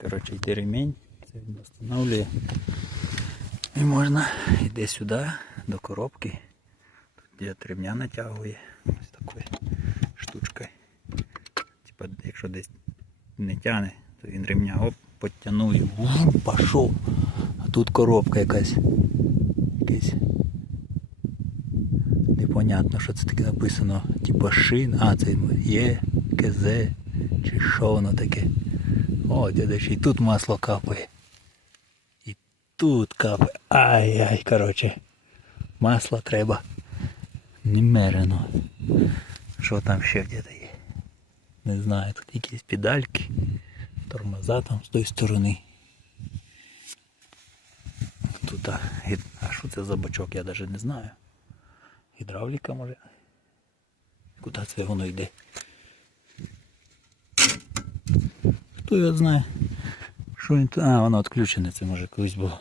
Коротше, йде ремінь, це він встановлює. І можна йде сюди, до коробки. Тут де ремня натягує. Ось такою штучкою. Типа, якщо десь не тягне, то він ремня оп, підтягнув і пішов. А тут коробка якась. Якась. Непонятно, що це таке написано. Типа шин. А, це є, КЗ, чи що воно таке. О, ще й тут масло капає. І тут капає. Ай-яй, коротше. Масло треба. Немерено. Що там ще где-то є? Не знаю, тут якісь педальки, тормоза там з тої сторони. Тут, а, а що це за бачок, я навіть не знаю. Гідравліка може. Куди це воно йде? Хто його знає? Що він? А, воно відключене, це може колись було.